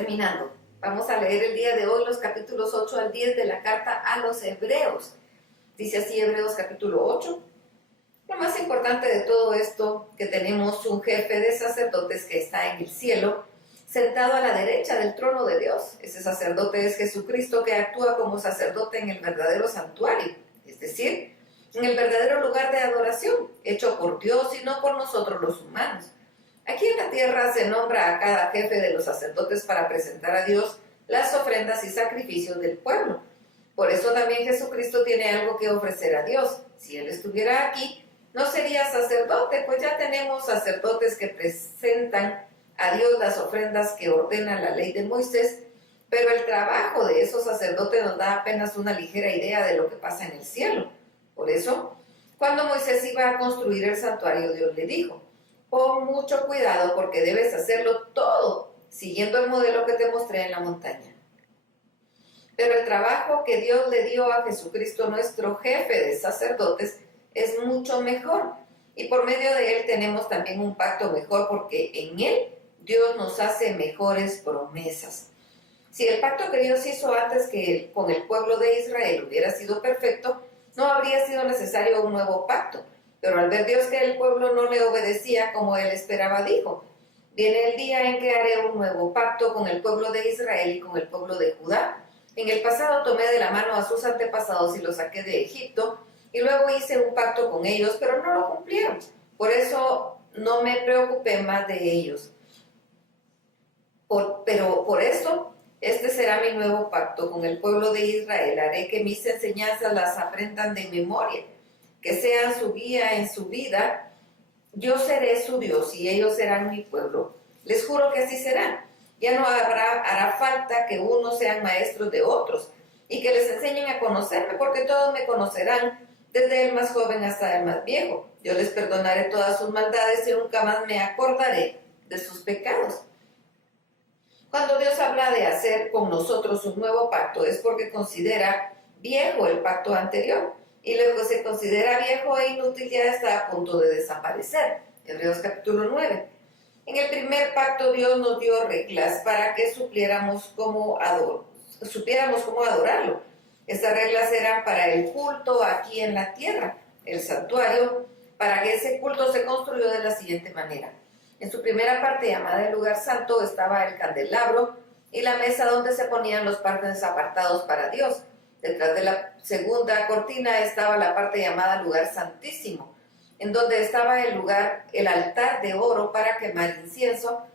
terminando. Vamos a leer el día de hoy los capítulos 8 al 10 de la carta a los Hebreos. Dice así Hebreos capítulo 8. Lo más importante de todo esto, que tenemos un jefe de sacerdotes que está en el cielo, sentado a la derecha del trono de Dios. Ese sacerdote es Jesucristo, que actúa como sacerdote en el verdadero santuario, es decir, en el verdadero lugar de adoración, hecho por Dios y no por nosotros los humanos. Aquí en la tierra se nombra a cada jefe de los sacerdotes para presentar a Dios las ofrendas y sacrificios del pueblo. Por eso también Jesucristo tiene algo que ofrecer a Dios. Si Él estuviera aquí, no sería sacerdote, pues ya tenemos sacerdotes que presentan a Dios las ofrendas que ordena la ley de Moisés, pero el trabajo de esos sacerdotes nos da apenas una ligera idea de lo que pasa en el cielo. Por eso, cuando Moisés iba a construir el santuario, Dios le dijo: pon mucho cuidado porque debes hacerlo todo siguiendo el modelo que te mostré en la montaña. Pero el trabajo que Dios le dio a Jesucristo, nuestro jefe de sacerdotes, es mucho mejor. Y por medio de él tenemos también un pacto mejor, porque en él Dios nos hace mejores promesas. Si el pacto que Dios hizo antes con el pueblo de Israel hubiera sido perfecto, no habría sido necesario un nuevo pacto. Pero al ver Dios que el pueblo no le obedecía como él esperaba, dijo: viene el día en que haré un nuevo pacto con el pueblo de Israel y con el pueblo de Judá. En el pasado tomé de la mano a sus antepasados y los saqué de Egipto, y luego hice un pacto con ellos, pero no lo cumplieron. Por eso no me preocupé más de ellos. Pero por eso, este será mi nuevo pacto con el pueblo de Israel. Haré que mis enseñanzas las aprendan de memoria, que sean su guía en su vida. Yo seré su Dios y ellos serán mi pueblo. Les juro que así será. Ya no hará falta que unos sean maestros de otros y que les enseñen a conocerme, porque todos me conocerán, desde el más joven hasta el más viejo. Yo les perdonaré todas sus maldades y nunca más me acordaré de sus pecados. Cuando Dios habla de hacer con nosotros un nuevo pacto, es porque considera viejo el pacto anterior, y lo que se considera viejo e inútil ya está a punto de desaparecer. Hebreos capítulo 9. En el primer pacto Dios nos dio reglas para que supiéramos cómo adorarlo. Estas reglas eran para el culto aquí en la tierra. El santuario, para que ese culto se construyó de la siguiente manera. En su primera parte, llamada el lugar santo, estaba el candelabro y la mesa donde se ponían los partes apartados para Dios. Detrás de la segunda cortina estaba la parte llamada lugar santísimo, en donde estaba el altar de oro para quemar incienso,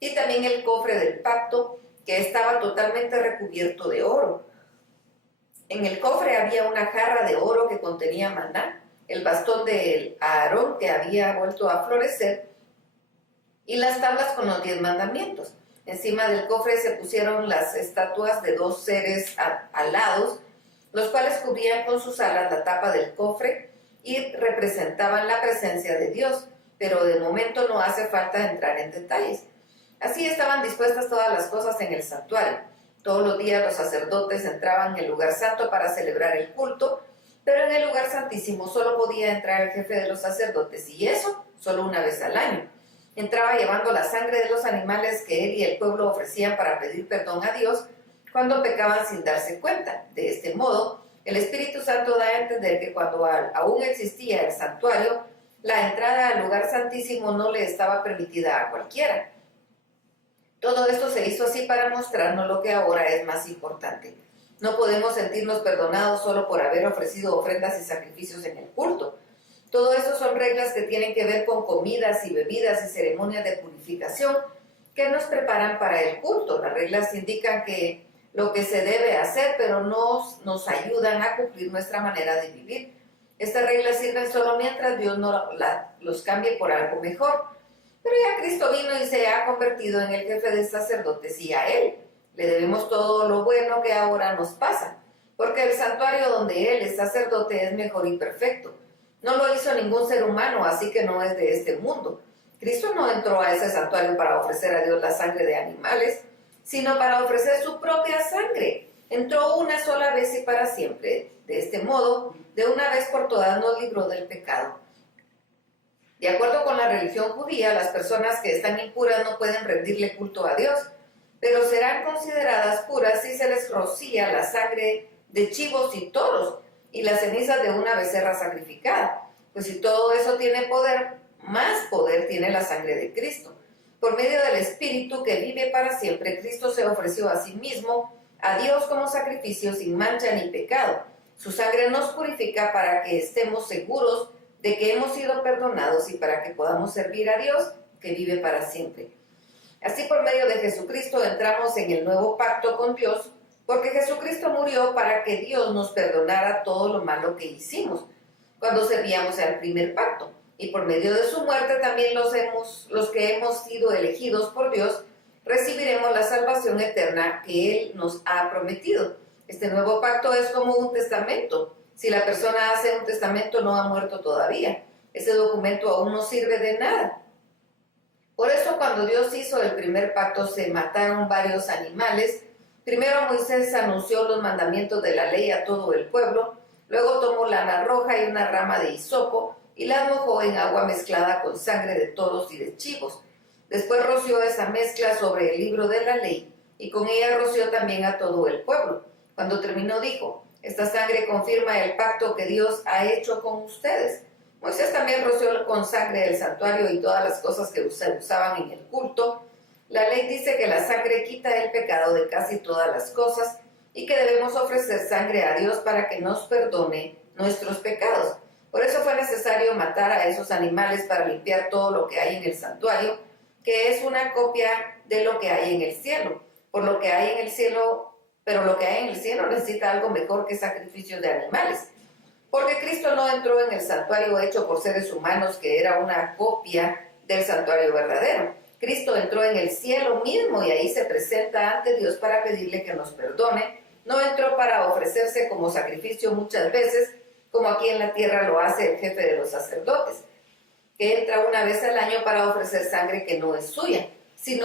y también el cofre del pacto, que estaba totalmente recubierto de oro. En el cofre había una jarra de oro que contenía maná, el bastón de Aarón que había vuelto a florecer, y las tablas con los 10 mandamientos. Encima del cofre se pusieron las estatuas de 2 seres alados, los cuales cubrían con sus alas la tapa del cofre y representaban la presencia de Dios, pero de momento no hace falta entrar en detalles. Así estaban dispuestas todas las cosas en el santuario. Todos los días los sacerdotes entraban en el lugar santo para celebrar el culto, pero en el lugar santísimo solo podía entrar el jefe de los sacerdotes, y eso solo una vez al año. Entraba llevando la sangre de los animales que él y el pueblo ofrecían para pedir perdón a Dios cuando pecaban sin darse cuenta. De este modo, el Espíritu Santo da a entender que cuando aún existía el santuario, la entrada al lugar santísimo no le estaba permitida a cualquiera. Todo esto se hizo así para mostrarnos lo que ahora es más importante. No podemos sentirnos perdonados solo por haber ofrecido ofrendas y sacrificios en el culto. Todo eso son reglas que tienen que ver con comidas y bebidas y ceremonias de purificación que nos preparan para el culto. Las reglas indican lo que se debe hacer, pero nos ayudan a cumplir nuestra manera de vivir. Estas reglas sirven solo mientras Dios no los cambie por algo mejor. Pero ya Cristo vino y se ha convertido en el jefe de sacerdotes, y a Él le debemos todo lo bueno que ahora nos pasa, porque el santuario donde Él es sacerdote es mejor y perfecto. No lo hizo ningún ser humano, así que no es de este mundo. Cristo no entró a ese santuario para ofrecer a Dios la sangre de animales, sino para ofrecer su propia sangre. Entró una sola vez y para siempre. De este modo, de una vez por todas nos libró del pecado. De acuerdo con la religión judía, las personas que están impuras no pueden rendirle culto a Dios. pero serán consideradas puras si se les rocía la sangre de chivos y toros y las cenizas de una becerra sacrificada. Pues si todo eso tiene poder, más poder tiene la sangre de Cristo. Por medio del Espíritu que vive para siempre, Cristo se ofreció a sí mismo a Dios como sacrificio sin mancha ni pecado. Su sangre nos purifica para que estemos seguros de que hemos sido perdonados y para que podamos servir a Dios que vive para siempre. Así, por medio de Jesucristo entramos en el nuevo pacto con Dios, porque Jesucristo murió para que Dios nos perdonara todo lo malo que hicimos cuando servíamos al primer pacto. Y por medio de su muerte también los que hemos sido elegidos por Dios recibiremos la salvación eterna que Él nos ha prometido. Este nuevo pacto es como un testamento. Si la persona hace un testamento, no ha muerto todavía. Ese documento aún no sirve de nada. Por eso, cuando Dios hizo el primer pacto, se mataron varios animales. Primero Moisés anunció los mandamientos de la ley a todo el pueblo. Luego tomó lana roja y una rama de hisopo y las mojó en agua mezclada con sangre de toros y de chivos. Después roció esa mezcla sobre el libro de la ley y con ella roció también a todo el pueblo. Cuando terminó dijo: esta sangre confirma el pacto que Dios ha hecho con ustedes. Moisés también roció con sangre el santuario y todas las cosas que se usaban en el culto. La ley dice que la sangre quita el pecado de casi todas las cosas y que debemos ofrecer sangre a Dios para que nos perdone nuestros pecados. Por eso fue necesario matar a esos animales para limpiar todo lo que hay en el santuario, que es una copia de lo que hay en el cielo. Pero lo que hay en el cielo necesita algo mejor que sacrificios de animales. Porque Cristo no entró en el santuario hecho por seres humanos, que era una copia del santuario verdadero. Cristo entró en el cielo mismo y ahí se presenta ante Dios para pedirle que nos perdone. No entró para ofrecerse como sacrificio muchas veces, como aquí en la tierra lo hace el jefe de los sacerdotes, que entra una vez al año para ofrecer sangre que no es suya. Si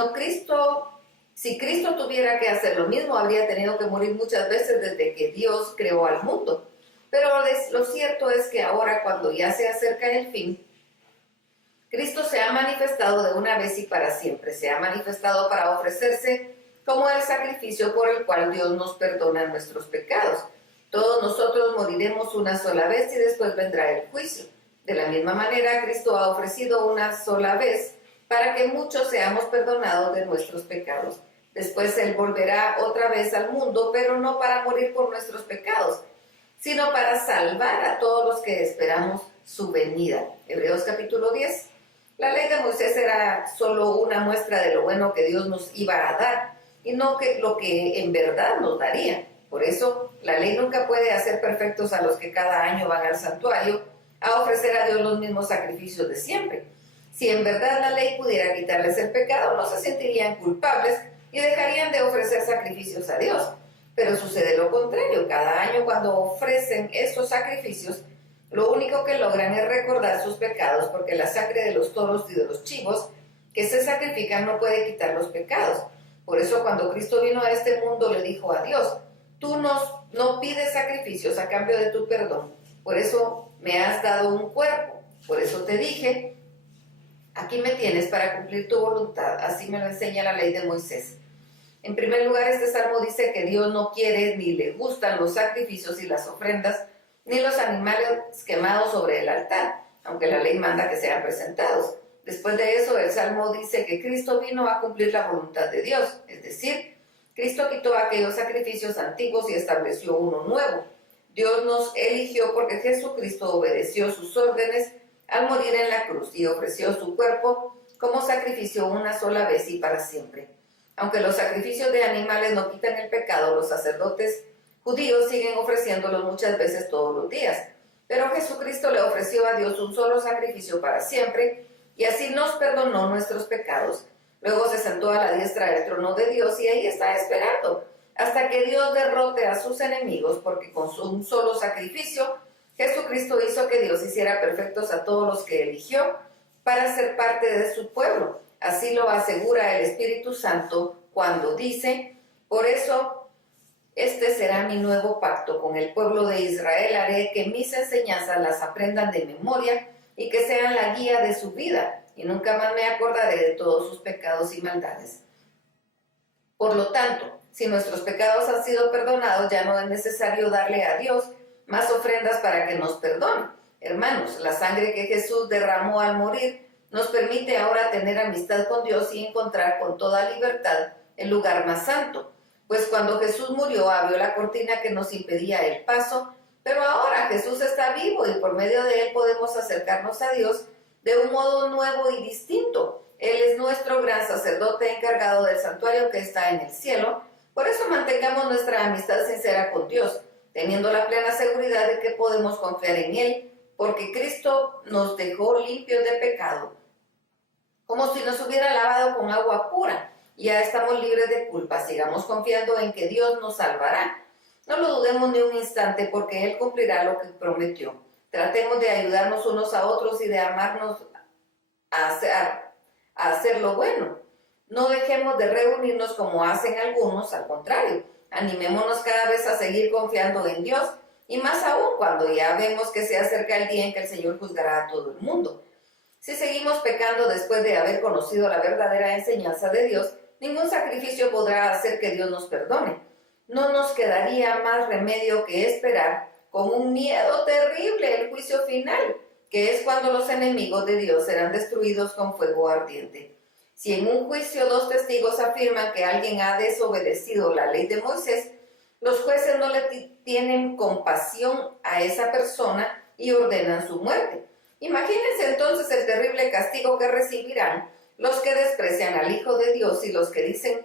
Cristo tuviera que hacer lo mismo, habría tenido que morir muchas veces desde que Dios creó al mundo. Pero lo cierto es que ahora, cuando ya se acerca el fin, Cristo se ha manifestado de una vez y para siempre. Se ha manifestado para ofrecerse como el sacrificio por el cual Dios nos perdona nuestros pecados. Todos nosotros moriremos una sola vez y después vendrá el juicio. De la misma manera, Cristo ha ofrecido una sola vez para que muchos seamos perdonados de nuestros pecados. Después Él volverá otra vez al mundo, pero no para morir por nuestros pecados, sino para salvar a todos los que esperamos su venida. Hebreos capítulo 10. La ley de Moisés era solo una muestra de lo bueno que Dios nos iba a dar y no lo que en verdad nos daría. Por eso, la ley nunca puede hacer perfectos a los que cada año van al santuario a ofrecer a Dios los mismos sacrificios de siempre. Si en verdad la ley pudiera quitarles el pecado, no se sentirían culpables y dejarían de ofrecer sacrificios a Dios. Pero sucede lo contrario. Cada año, cuando ofrecen estos sacrificios, lo único que logran es recordar sus pecados, porque la sangre de los toros y de los chivos que se sacrifican no puede quitar los pecados. Por eso, cuando Cristo vino a este mundo, le dijo a Dios: tú no pides sacrificios a cambio de tu perdón. Por eso me has dado un cuerpo. Por eso te dije: aquí me tienes para cumplir tu voluntad. Así me lo enseña la ley de Moisés. En primer lugar, este salmo dice que Dios no quiere ni le gustan los sacrificios y las ofrendas, ni los animales quemados sobre el altar, aunque la ley manda que sean presentados. Después de eso, el salmo dice que Cristo vino a cumplir la voluntad de Dios, es decir, Cristo quitó aquellos sacrificios antiguos y estableció uno nuevo. Dios nos eligió porque Jesucristo obedeció sus órdenes al morir en la cruz y ofreció su cuerpo como sacrificio una sola vez y para siempre. Aunque los sacrificios de animales no quitan el pecado, los sacerdotes judíos siguen ofreciéndolos muchas veces todos los días. Pero Jesucristo le ofreció a Dios un solo sacrificio para siempre y así nos perdonó nuestros pecados. Luego se sentó a la diestra del trono de Dios y ahí está esperando hasta que Dios derrote a sus enemigos, porque con un solo sacrificio Jesucristo hizo que Dios hiciera perfectos a todos los que eligió para ser parte de su pueblo. Así lo asegura el Espíritu Santo cuando dice: por eso este será mi nuevo pacto con el pueblo de Israel, haré que mis enseñanzas las aprendan de memoria y que sean la guía de su vida, y nunca más me acordaré de todos sus pecados y maldades. Por lo tanto, si nuestros pecados han sido perdonados, ya no es necesario darle a Dios más ofrendas para que nos perdone. Hermanos, la sangre que Jesús derramó al morir nos permite ahora tener amistad con Dios y encontrar con toda libertad el lugar más santo. Pues cuando Jesús murió, abrió la cortina que nos impedía el paso, pero ahora Jesús está vivo y por medio de él podemos acercarnos a Dios de un modo nuevo y distinto. Él es nuestro gran sacerdote encargado del santuario que está en el cielo. Por eso mantengamos nuestra amistad sincera con Dios, teniendo la plena seguridad de que podemos confiar en Él, porque Cristo nos dejó limpios de pecado, como si nos hubiera lavado con agua pura. Ya estamos libres de culpa. Sigamos confiando en que Dios nos salvará. No lo dudemos ni un instante, porque Él cumplirá lo que prometió. Tratemos de ayudarnos unos a otros y de amarnos a hacer lo bueno. No dejemos de reunirnos como hacen algunos, al contrario, animémonos cada vez a seguir confiando en Dios, y más aún cuando ya vemos que se acerca el día en que el Señor juzgará a todo el mundo. Si seguimos pecando después de haber conocido la verdadera enseñanza de Dios, ningún sacrificio podrá hacer que Dios nos perdone. No nos quedaría más remedio que esperar con un miedo terrible el juicio final, que es cuando los enemigos de Dios serán destruidos con fuego ardiente. Si en un juicio 2 testigos afirman que alguien ha desobedecido la ley de Moisés, los jueces no le tienen compasión a esa persona y ordenan su muerte. Imagínense entonces el terrible castigo que recibirán los que desprecian al Hijo de Dios y los que dicen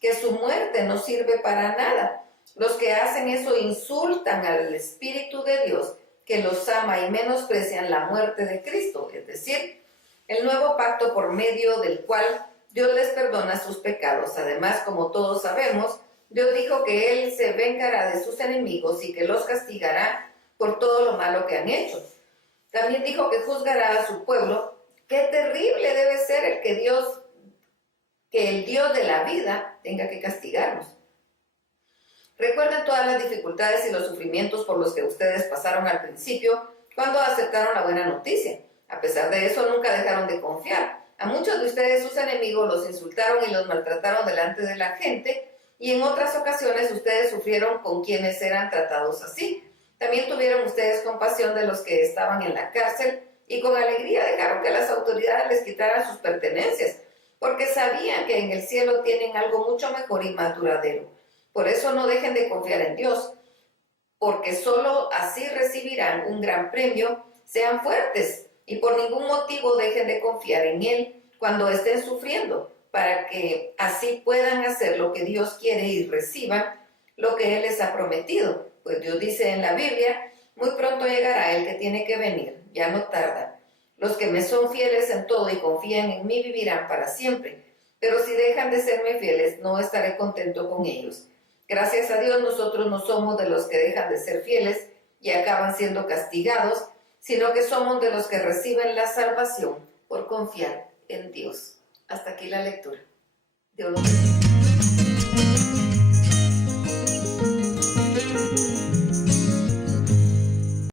que su muerte no sirve para nada. Los que hacen eso insultan al Espíritu de Dios, que los ama, y menosprecian la muerte de Cristo, es decir, el nuevo pacto por medio del cual Dios les perdona sus pecados. Además, como todos sabemos, Dios dijo que Él se vengará de sus enemigos y que los castigará por todo lo malo que han hecho. También dijo que juzgará a su pueblo. ¡Qué terrible debe ser que el Dios de la vida tenga que castigarnos! Recuerden todas las dificultades y los sufrimientos por los que ustedes pasaron al principio cuando aceptaron la buena noticia. A pesar de eso, nunca dejaron de confiar. A muchos de ustedes, sus enemigos, los insultaron y los maltrataron delante de la gente, y en otras ocasiones ustedes sufrieron con quienes eran tratados así. También tuvieron ustedes compasión de los que estaban en la cárcel y con alegría dejaron que las autoridades les quitaran sus pertenencias, porque sabían que en el cielo tienen algo mucho mejor y más duradero. Por eso no dejen de confiar en Dios, porque solo así recibirán un gran premio. Sean fuertes y por ningún motivo dejen de confiar en Él cuando estén sufriendo, para que así puedan hacer lo que Dios quiere y reciban lo que Él les ha prometido. Pues Dios dice en la Biblia: muy pronto llegará el que tiene que venir, ya no tarda. Los que me son fieles en todo y confían en mí vivirán para siempre, pero si dejan de serme fieles, no estaré contento con ellos. Gracias a Dios, nosotros no somos de los que dejan de ser fieles y acaban siendo castigados, sino que somos de los que reciben la salvación por confiar en Dios. Hasta aquí la lectura. Dios los bendiga.